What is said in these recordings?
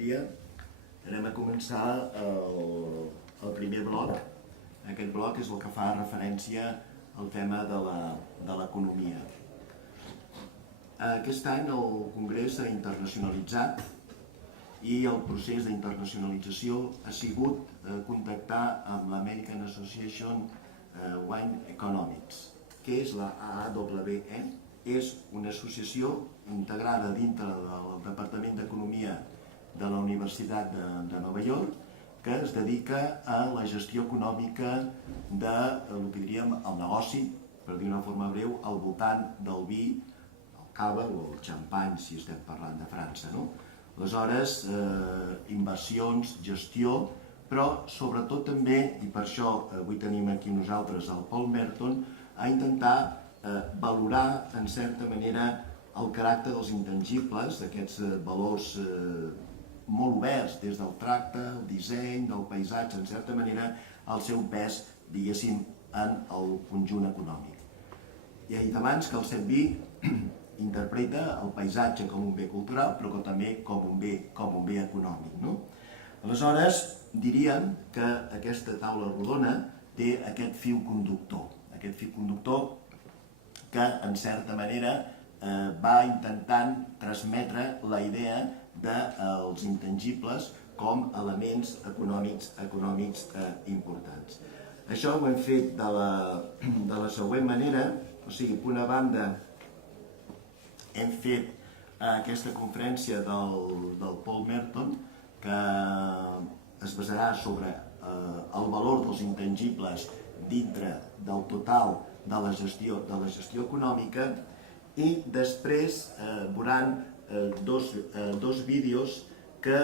dia. Anem a començar el primer bloc. Aquest bloc és el que fa referència al tema de l'economia. Aquest any el Congrés s'ha internacionalitzat i el procés d'internacionalització ha sigut contactar amb l'American Association Wine Economics. Què és la AAWE? És una associació integrada dintre del Departament d'Economia de la Universitat de Nova York que es dedica a la gestió econòmica del que diríem el negoci, per dir d'una forma breu, al voltant del vi, el cava o el xampany, si estem parlant de França. Aleshores, inversions, gestió, però sobretot també, i per això avui tenim aquí nosaltres el Paul Merton, a intentar valorar, en certa manera, el caràcter dels intangibles, d'aquests valors molt oberts, des del tracte, el disseny, del paisatge, en certa manera, el seu pes, diguéssim, en el conjunt econòmic. I he dit abans que el cep vi interpreta el paisatge com un bé cultural, però també com un bé econòmic. Aleshores, diríem que aquesta taula rodona té aquest fil conductor que, en certa manera, va intentant transmetre la idea dels intangibles com elements econòmics importants. Això ho hem fet de la següent manera, o sigui, per una banda hem fet aquesta conferència del Paul Merton que es basarà sobre el valor dels intangibles dintre del total de la gestió econòmica i després veuran dos vídeos que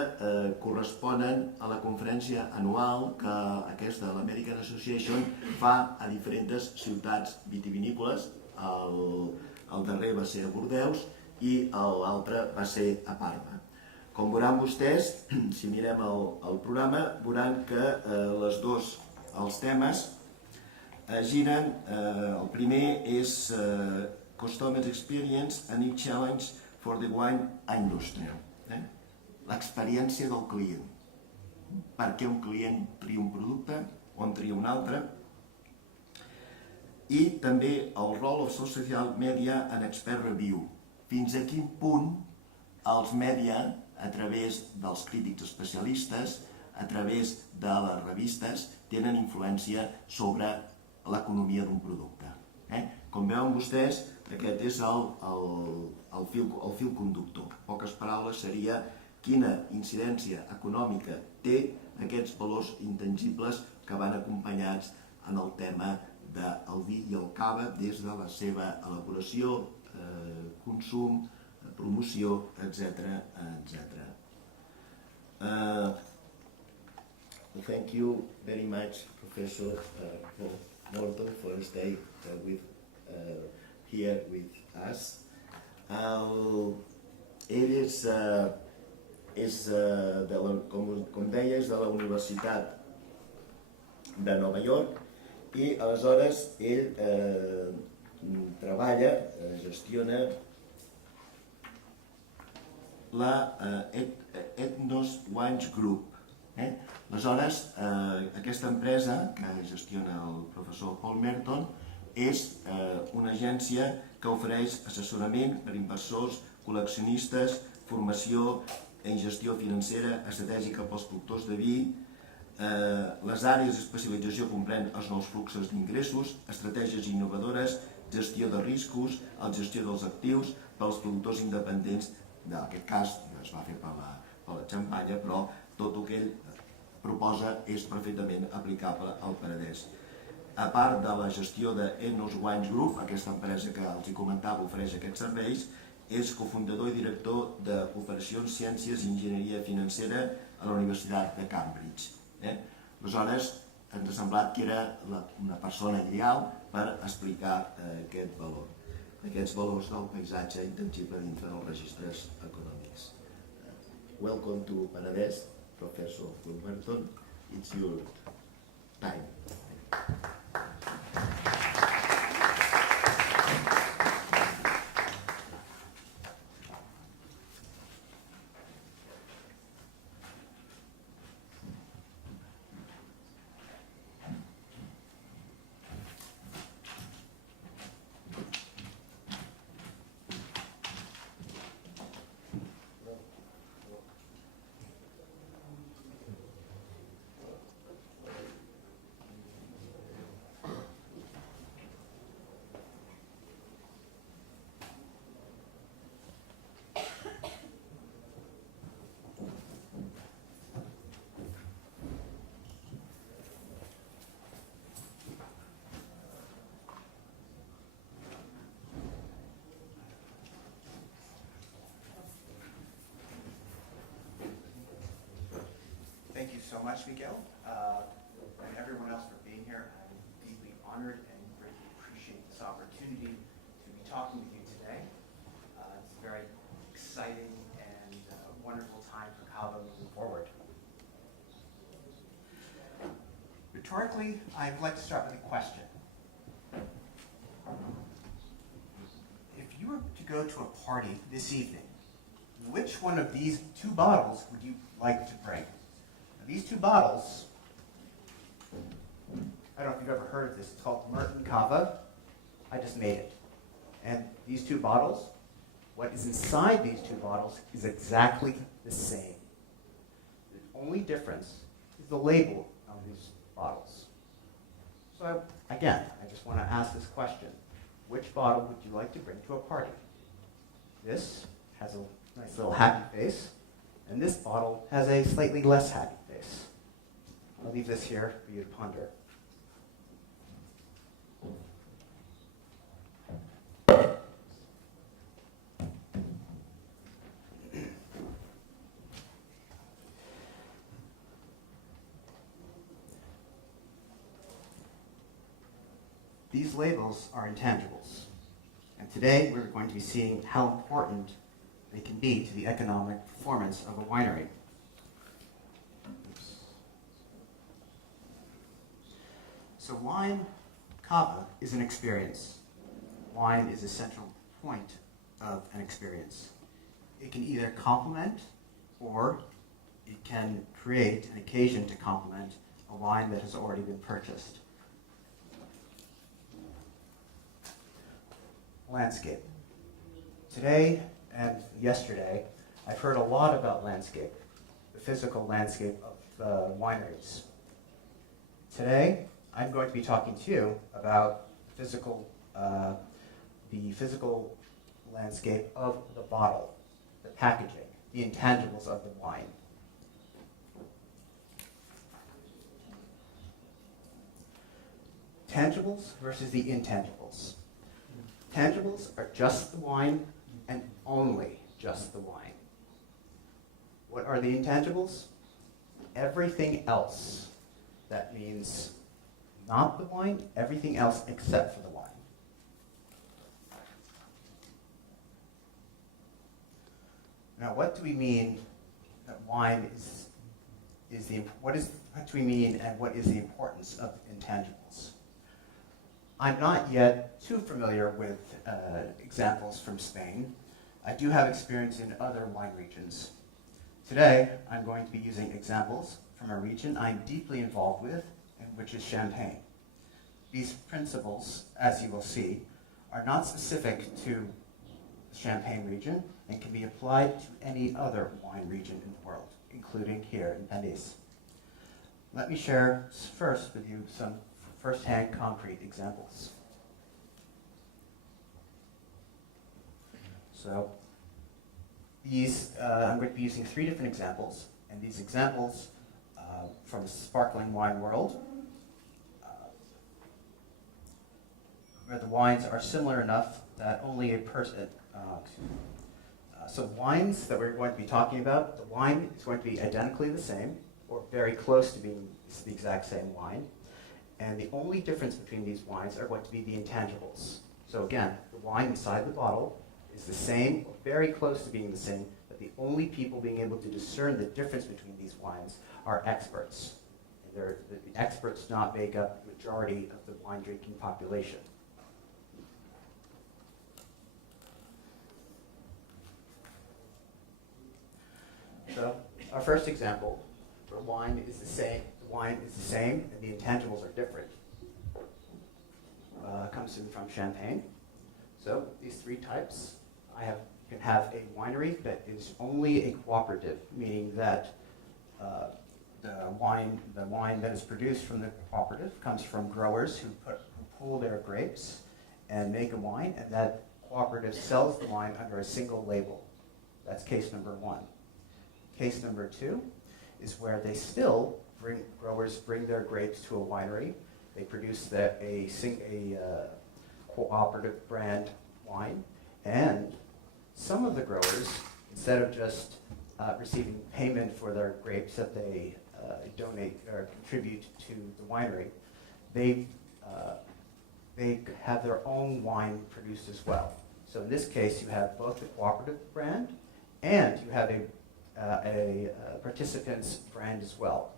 corresponen a la conferència anual que aquesta, l'American Association, fa a diferents ciutats vitivinícoles. El darrer va ser a Bordeus i l'altre va ser a Parma. Com veuran vostès, si mirem el programa, veuran que els temes giren. El primer és Customer Experience and Its Challenge for the Wine Industry. L'experiència del client. Per què un client tria un producte o en tria un altre. I també el role of social media and expert review. Fins a quin punt els mèdia, a través dels crítics especialistes, a través de les revistes, tenen influència sobre l'economia d'un producte. Com veuen vostès, aquest és el fil conductor. En poques paraules seria quina incidència econòmica té aquests valors intangibles que van acompanyats en el tema del vi i el cava des de la seva elaboració, consum, promoció, etc. Thank you very much, Professor Paul Merton, for staying here with us. Ell com deia, és de la Universitat de Nova York i aleshores ell treballa, gestiona la Ethnos Wines Group. Aleshores, aquesta empresa que gestiona el professor Paul Merton és una agència que ofereix assessorament per inversors, col·leccionistes, formació en gestió financera estratègica pels productors de vi. Les àrees d'especialització comprèn els nous fluxos d'ingressos, estratègies innovadores, gestió de riscos, la gestió dels actius pels productors independents. En aquest cas es va fer per la xampanya, però tot el que ell proposa és perfectament aplicable al Penedès. A part de la gestió de Ethnos Wines Group, aquesta empresa que els comentava ofereix aquests serveis, és cofundador i director d'Operacions, Ciències i Enginyeria Financera a la Universitat de Cambridge. Aleshores, ens ha semblat que era una persona ideal per explicar aquests valors del paisatge intangible dintre dels registres econòmics. Welcome to Penedès, Professor Paul Merton. It's your time. so much, Miguel, and everyone else for being here. I'm deeply honored and greatly appreciate this opportunity to be talking with you today. It's a very exciting and wonderful time for Cava moving forward. Rhetorically, I'd like to start with a question. If you were to go to a party this evening, which one of these two bottles would you like to bring? Now, these two bottles, I don't know if you've ever heard of this, it's called Merton Cava. I just made it. And these two bottles, what is inside these two bottles is exactly the same. The only difference is the label on these bottles. So again, I just want to ask this question. Which bottle would you like to bring to a party? This has a nice little happy face, and this bottle has a slightly less happy face. I'll leave this here for you to ponder. These labels are intangibles, and today we're going to be seeing how important they can be to the economic performance of a winery. So wine, cava, is an experience. Wine is a central point of an experience. It can either complement or it can create an occasion to complement a wine that has already been purchased. Landscape. Today and yesterday, I've heard a lot about landscape, the physical landscape of wineries. Today, I'm going to be talking to you about the physical landscape of the bottle, the packaging, the intangibles of the wine. Tangibles versus the intangibles. Tangibles are just the wine and only just the wine. What are the intangibles? Everything else. That means not the wine, everything else except for the wine. Now, what do we mean that wine what do we mean and what is the importance of intangibles? I'm not yet too familiar with examples from Spain. I do have experience in other wine regions. Today, I'm going to be using examples from a region I'm deeply involved with, and which is Champagne. These principles, as you will see, are not specific to the Champagne region and can be applied to any other wine region in the world, including here in Paris. Let me share first with you some first-hand concrete examples. So I'm going to be using 3 different examples, and these examples from the sparkling wine world, where the wines are similar enough that only a person, so wines that we're going to be talking about, the wine is going to be identically the same, or very close to being the exact same wine. And the only difference between these wines are going to be the intangibles. So again, the wine inside the bottle is the same, or very close to being the same, but the only people being able to discern the difference between these wines are experts. And the experts do not make up the majority of the wine drinking population. So our first example, where wine is the same, and the intangibles are different, comes in from Champagne. So these 3 types, you can have a winery that is only a cooperative, meaning that the wine that is produced from the cooperative comes from growers who pull their grapes and make a wine, and that cooperative sells the wine under a single label. That's case number 1. Case number 2 is where growers bring their grapes to a winery. They produce a cooperative brand wine, and some of the growers, instead of just receiving payment for their grapes that they donate or contribute to the winery, they have their own wine produced as well. So in this case, you have both the cooperative brand and you have a participant's brand as well.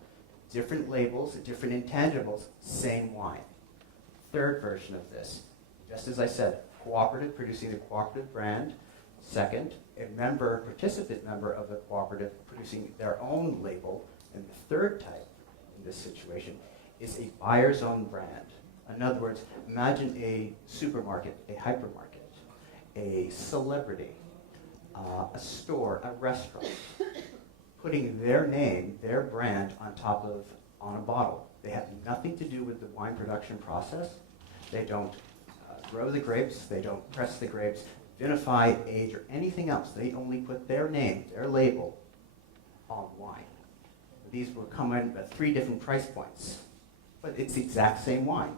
Different labels, different intangibles, same wine. Third version of this, just as I said, cooperative producing the cooperative brand. Second, a participant member of the cooperative producing their own label. And the third type in this situation is a buyer's own brand. In other words, imagine a supermarket, a hypermarket, a celebrity, a store, a restaurant, putting their name, their brand on a bottle. They have nothing to do with the wine production process. They don't grow the grapes, they don't press the grapes, vinify, age, or anything else. They only put their name, their label, on wine. These will come in at 3 different price points, but it's the exact same wine.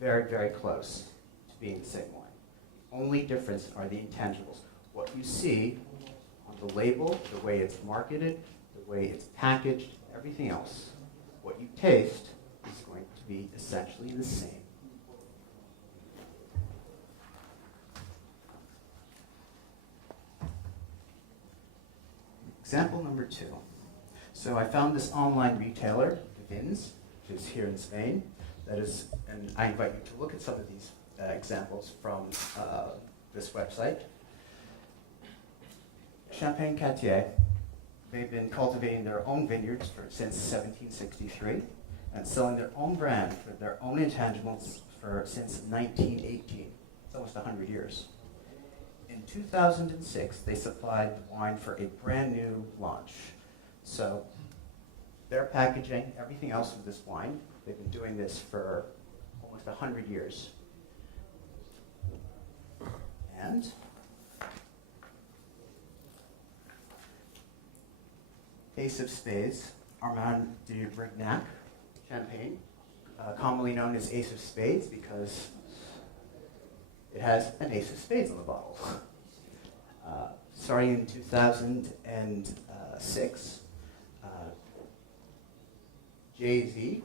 Very, very close to being the same wine. The only difference are the intangibles. What you see on the label, the way it's marketed, the way it's packaged, everything else. What you taste is going to be essentially the same. Example number 2. So I found this online retailer, Vins, which is here in Spain. That is, and I invite you to look at some of these examples from this website. Champagne Cartier, they've been cultivating their own vineyards since 1763 and selling their own brand for their own intangibles since 1918. It's almost 100 years. In 2006, they supplied wine for a brand new launch. So their packaging, everything else of this wine, they've been doing this for almost 100 years. And Ace of Spades, Armand de Brignac champagne, commonly known as Ace of Spades because it has an Ace of Spades on the bottle. Starting in 2006, Jay-Z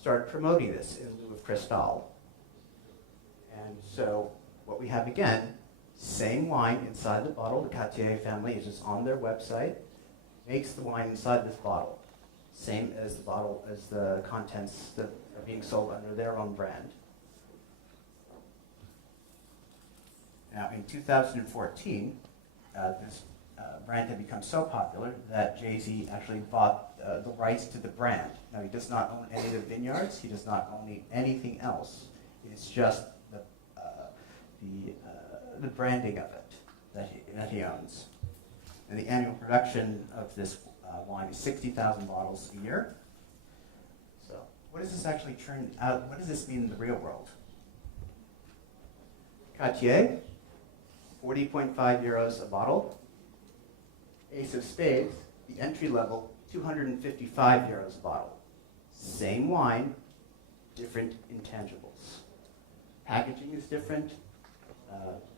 started promoting this in lieu of Cristal. And so what we have again, same wine inside the bottle. The Cartier family is just on their website, makes the wine inside this bottle. Same as the bottle, as the contents that are being sold under their own brand. Now in 2014, this brand had become so popular that Jay-Z actually bought the rights to the brand. Now he does not own any of the vineyards, he does not own anything else. It's just the branding of it that he owns. And the annual production of this wine is 60,000 bottles a year. So what does this actually turn out, what does this mean in the real world? Cartier, 40.5 euros a bottle. Ace of Spades, the entry level, 255 euros a bottle. Same wine, different intangibles. Packaging is different.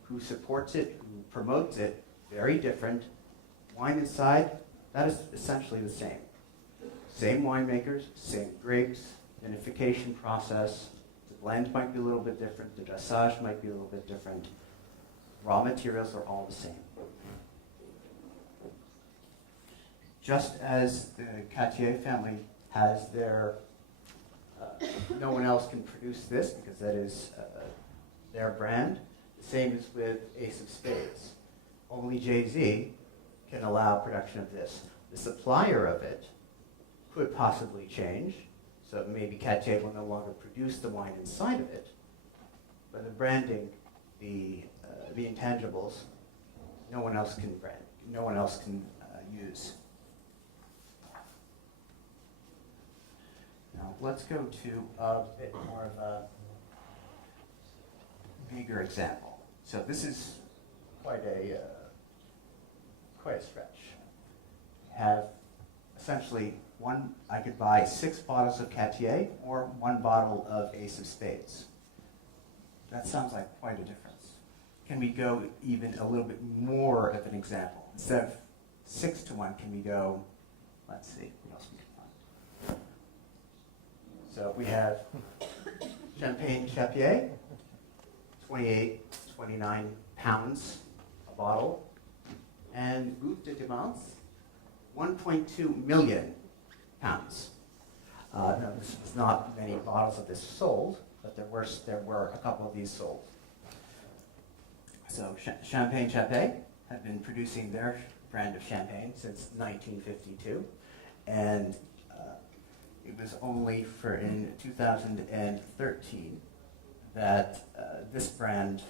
Who supports it, who promotes it, very different. Wine inside, that is essentially the same. Same winemakers, same grapes, vinification process. The blend might be a little bit different. The dressage might be a little bit different. Raw materials are all the same. Just as the Cartier family has their, no one else can produce this because that is their brand, the same is with Ace of Spades. Only Jay-Z can allow production of this. The supplier of it could possibly change, so maybe Cartier will no longer produce the wine inside of it, but the branding, the intangibles, no one else can brand, no one else can use. Now let's go to a bit more of a bigger example. So this is quite a stretch. I have essentially I could buy 6 bottles of Cartier or 1 bottle of Ace of Spades. That sounds like quite a difference. Can we go even a little bit more of an example? Instead of 6 to 1, can we go, let's see, what else we can find? So we have Champagne Chapier, 28, 29 pounds a bottle, and Goutte de Dimanche, 1.2 million pounds. Now, this was not many bottles of this sold, but there were a couple of these sold. So Champagne Chapier had been producing their brand of champagne since 1952, and it was only in 2013 that this brand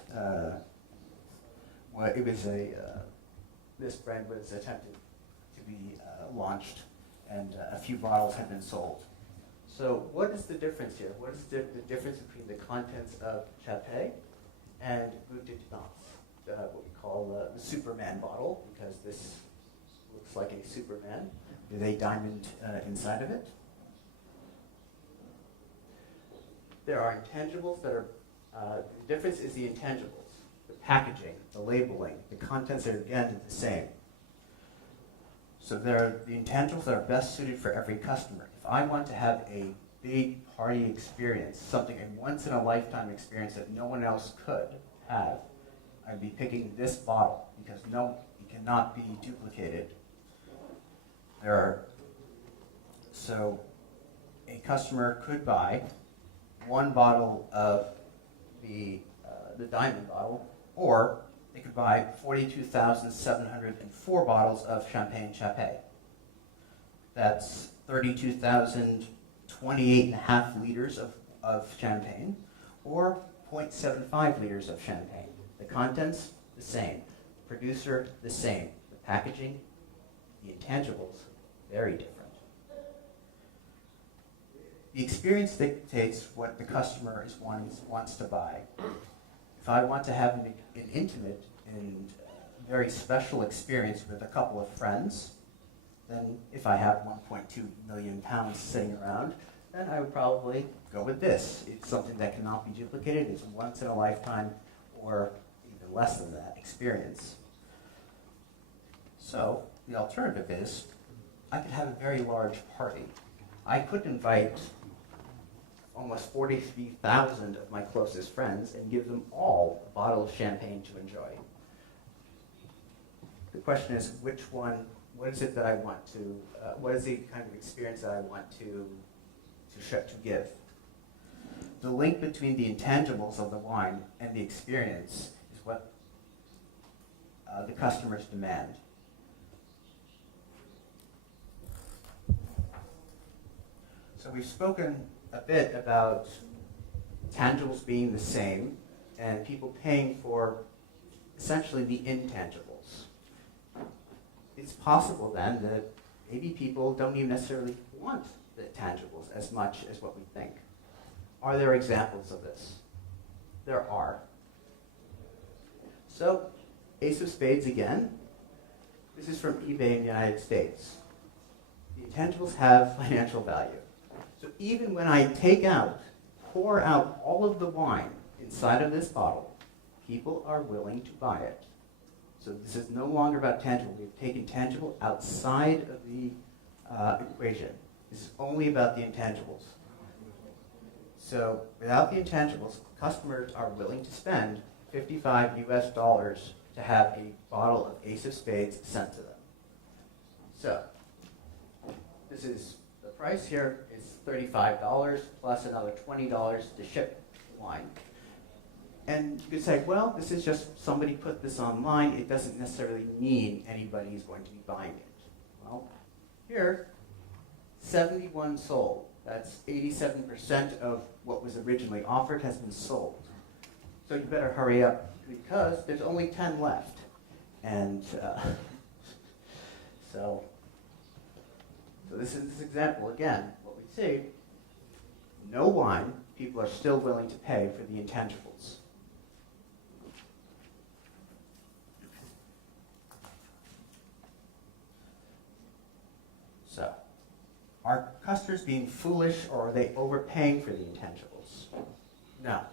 this brand was attempted to be launched, and a few bottles had been sold. So what is the difference here? What is the difference between the contents of Chapier and Goutte de Dimanche, what we call the Superman bottle, because this looks like a Superman with a diamond inside of it. There are intangibles that are, the difference is the intangibles, the packaging, the labeling, the contents are again the same. So there are the intangibles that are best suited for every customer. If I want to have a big party experience, something, a once-in-a-lifetime experience that no one else could have, I'd be picking this bottle because it cannot be duplicated. So a customer could buy one bottle of the diamond bottle, or they could buy 42,704 bottles of Champagne Chapier. That's 32,028.5 liters of champagne, or 0.75 liters of champagne. The contents, the same. The producer, the same. The packaging, the intangibles, very different. The experience dictates what the customer wants to buy. If I want to have an intimate and very special experience with a couple of friends, then if I have 1.2 million pounds sitting around, then I would probably go with this. It's something that cannot be duplicated. It's a once in a lifetime, or even less than that, experience. So the alternative is I could have a very large party. I could invite almost 43,000 of my closest friends and give them all a bottle of champagne to enjoy. The question is, which one, what is it that I want to, what is the kind of experience that I want to give? The link between the intangibles of the wine and the experience is what the customers demand. So we've spoken a bit about tangibles being the same and people paying for essentially the intangibles. It's possible then that maybe people don't even necessarily want the tangibles as much as what we think. Are there examples of this? There are. So, Ace of Spades again. This is from eBay in the United States. The intangibles have financial value. So even when I pour out all of the wine inside of this bottle, people are willing to buy it. So this is no longer about tangible. We've taken tangible outside of the equation. This is only about the intangibles. So without the intangibles, customers are willing to spend $55 to have a bottle of Ace of Spades sent to them. So this is the price here is $35 plus another $20 to ship the wine. And you could say, well, this is just somebody put this online. It doesn't necessarily mean anybody is going to be buying it. Well, here, 71 sold. That's 87% of what was originally offered has been sold. So you better hurry up because there's only 10 left. And so this is this example again. What we see, no wine, people are still willing to pay for the intangibles. So, are customers being foolish or are they overpaying for the intangibles? No.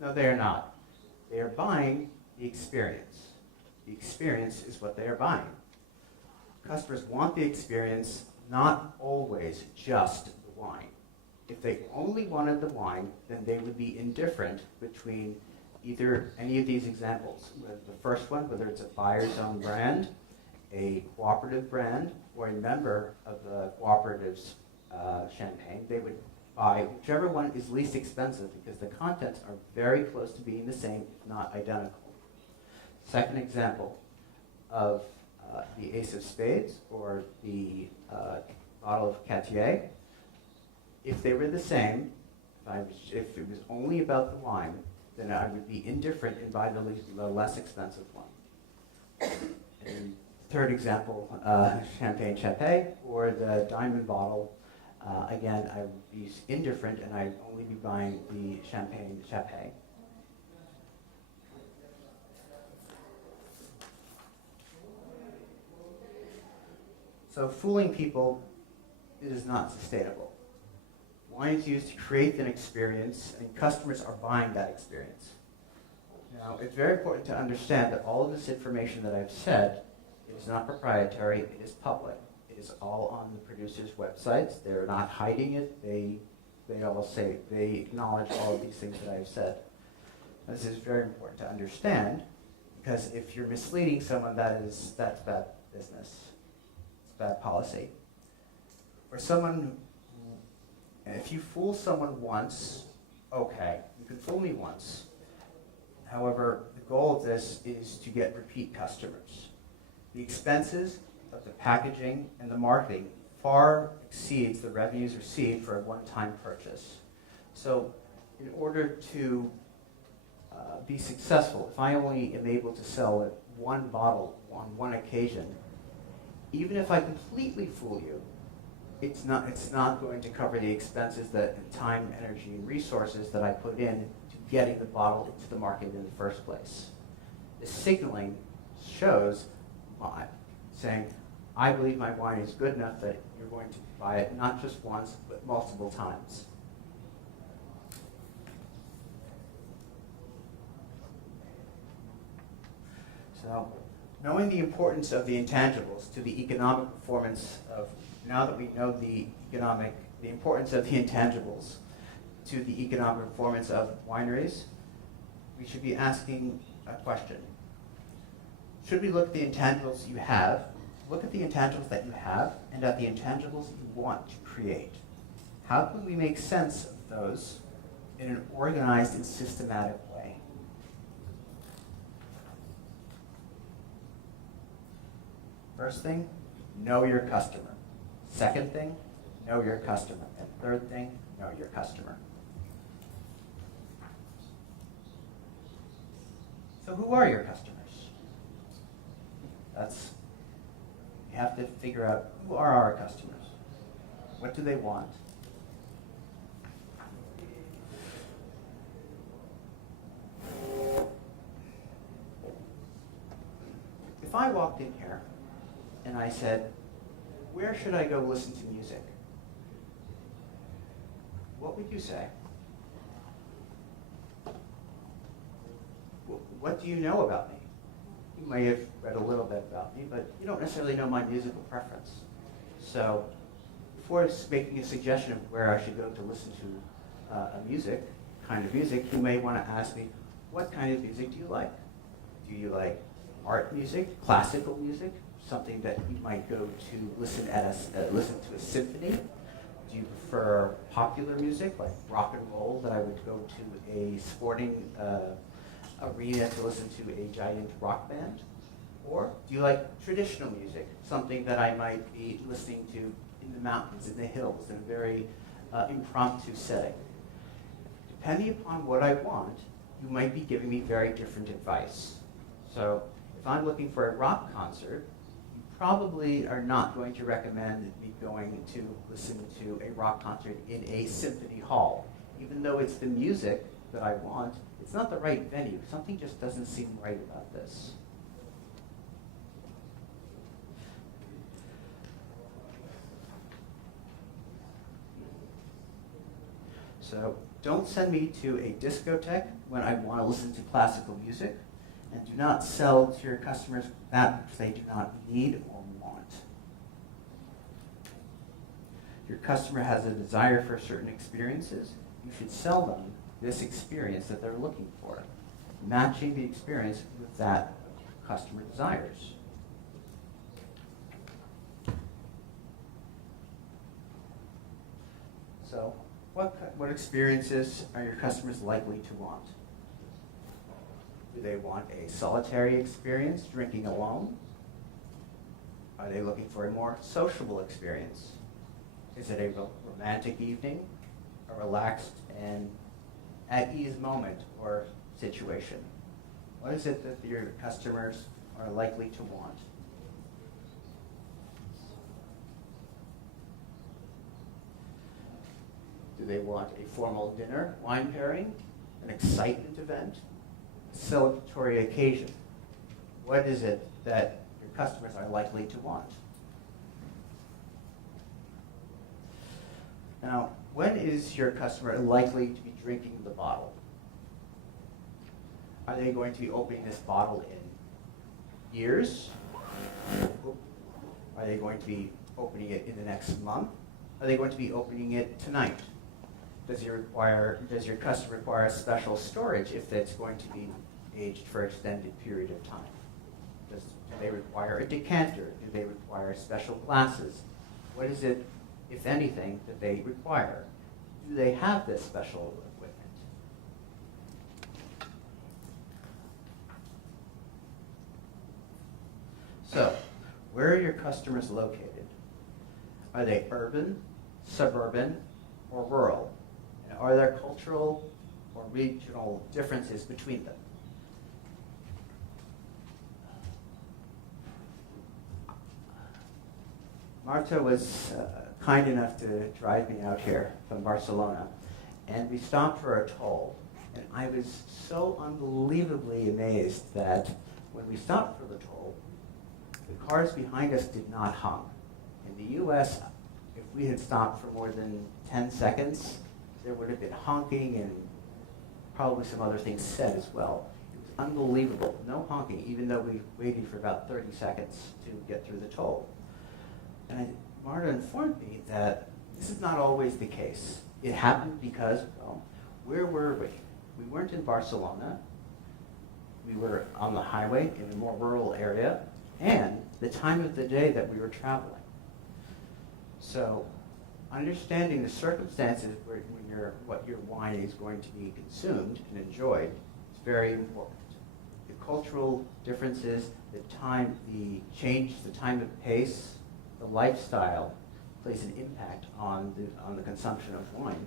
No, they are not. They are buying the experience. The experience is what they are buying. Customers want the experience, not always just the wine. If they only wanted the wine, then they would be indifferent between either any of these examples. The first one, whether it's a buyer's own brand, a cooperative brand, or a member of the cooperative's champagne, they would buy whichever one is least expensive because the contents are very close to being the same, if not identical. Second example of the Ace of Spades or the bottle of Cartier, if they were the same, if it was only about the wine, then I would be indifferent and buy the less expensive one. And third example, Champagne Chappé or the diamond bottle, again, I would be indifferent and I'd only be buying the Champagne Chappé. So fooling people is not sustainable. Wine is used to create an experience, and customers are buying that experience. Now, it's very important to understand that all of this information that I've said is not proprietary, it is public. It is all on the producers' websites. They're not hiding it. They all say, they acknowledge all of these things that I've said. This is very important to understand, because if you're misleading someone, that's bad business. It's bad policy. For someone, if you fool someone once, okay, you can fool me once. However, the goal of this is to get repeat customers. The expenses of the packaging and the marketing far exceeds the revenues received for a one-time purchase. So in order to be successful, if I only am able to sell one bottle on one occasion, even if I completely fool you, it's not going to cover the expenses, the time, energy, and resources that I put in to getting the bottle into the market in the first place. The signaling shows saying, I believe my wine is good enough that you're going to buy it not just once, but multiple times. So, knowing the importance of the intangibles to the economic performance of, now that we know the importance of the intangibles to the economic performance of wineries, we should be asking a question. Should we look at the intangibles you have, look at the intangibles that you have, and at the intangibles you want to create? How can we make sense of those in an organized and systematic way? First thing, know your customer. Second thing, know your customer. And third thing, know your customer. So who are your customers? You have to figure out, who are our customers? What do they want? If I walked in here and I said, where should I go listen to music? What would you say? What do you know about me? You may have read a little bit about me, but you don't necessarily know my musical preference. So before making a suggestion of where I should go to listen to kind of music, you may want to ask me, what kind of music do you like? Do you like art music, classical music, something that you might go to listen to a symphony? Do you prefer popular music, like rock and roll, that I would go to a sporting arena to listen to a giant rock band? Or do you like traditional music, something that I might be listening to in the mountains, in the hills, in a very impromptu setting? Depending upon what I want, you might be giving me very different advice. So if I'm looking for a rock concert, you probably are not going to recommend me going to listen to a rock concert in a symphony hall. Even though it's the music that I want, it's not the right venue. Something just doesn't seem right about this. So don't send me to a discotheque when I want to listen to classical music, and do not sell to your customers that which they do not need or want. your customer has a desire for certain experiences, you should sell them this experience that they're looking for, matching the experience with that customer desires. So, what experiences are your customers likely to want? Do they want a solitary experience, drinking alone? Are they looking for a more sociable experience? Is it a romantic evening, a relaxed and at ease moment or situation? What is it that your customers are likely to want? Do they want a formal dinner, wine pairing, an excitement event, a celebratory occasion? What is it that your customers are likely to want? Now, when is your customer likely to be drinking the bottle? Are they going to be opening this bottle in years? Are they going to be opening it in the next month? Are they going to be opening it tonight? Does your customer require special storage if it's going to be aged for an extended period of time? Do they require a decanter? Do they require special glasses? What is it, if anything, that they require? Do they have this special equipment? So, where are your customers located? Are they urban, suburban, or rural? And are there cultural or regional differences between them? Marta was kind enough to drive me out here from Barcelona, and we stopped for a toll. And I was so unbelievably amazed that when we stopped for the toll, the cars behind us did not honk. In the US, if we had stopped for more than 10 seconds, there would have been honking and probably some other things said as well. It was unbelievable. No honking, even though we waited for about 30 seconds to get through the toll. And Marta informed me that this is not always the case. It happened because, well, where were we? We weren't in Barcelona. We were on the highway in a more rural area, and the time of the day that we were traveling. So, understanding the circumstances when what your wine is going to be consumed and enjoyed is very important. The cultural differences, the time, the change, the time of pace, the lifestyle plays an impact on the consumption of wine.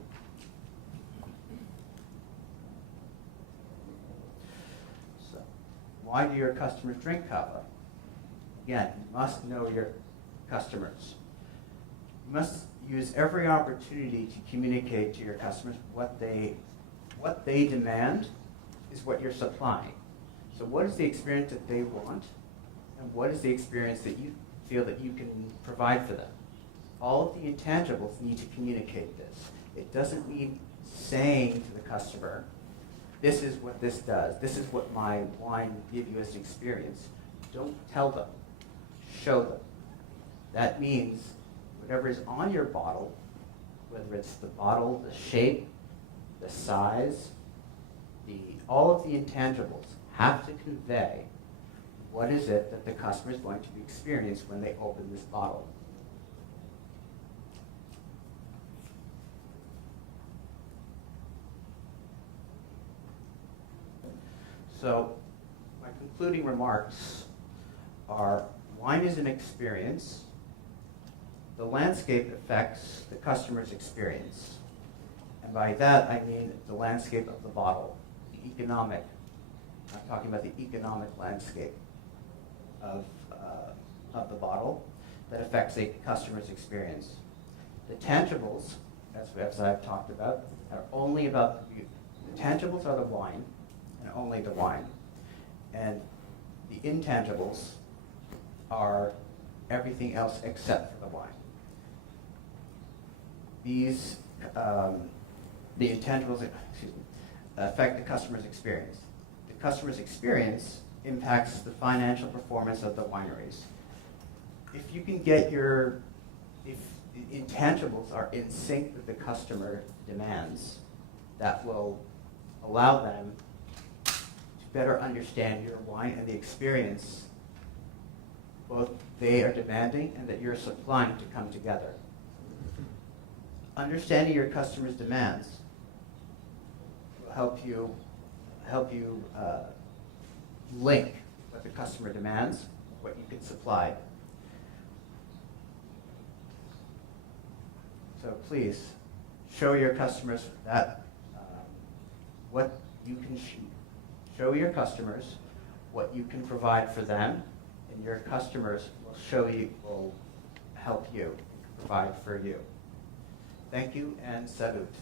So, why do your customers drink cava? Again, you must know your customers. You must use every opportunity to communicate to your customers what they demand is what you're supplying. So what is the experience that they want, and what is the experience that you feel that you can provide for them? All of the intangibles need to communicate this. It doesn't mean saying to the customer, this is what this does, this is what my wine will give you as an experience. Don't tell them, show them. That means whatever is on your bottle, whether it's the bottle, the shape, the size, all of the intangibles have to convey what is it that the customer is going to experience when they open this bottle. So, my concluding remarks are: wine is an experience. The landscape affects the customer's experience. And by that, I mean the landscape of the bottle, the economic. I'm talking about the economic landscape of the bottle that affects a customer's experience. The tangibles, as I've talked about, are only about the beauty. The tangibles are the wine, and only the wine. And the intangibles are everything else except for the wine. These, the intangibles, affect the customer's experience. The customer's experience impacts the financial performance of the wineries. If you can get if the intangibles are in sync with the customer demands that will allow them to better understand your wine and the experience both they are demanding and that you're supplying to come together. Understanding your customers' demands will help you link what the customer demands, what you can supply. So please show your customers that what you can show your customers what you can provide for them, and your customers will help you provide for you. Thank you and salute.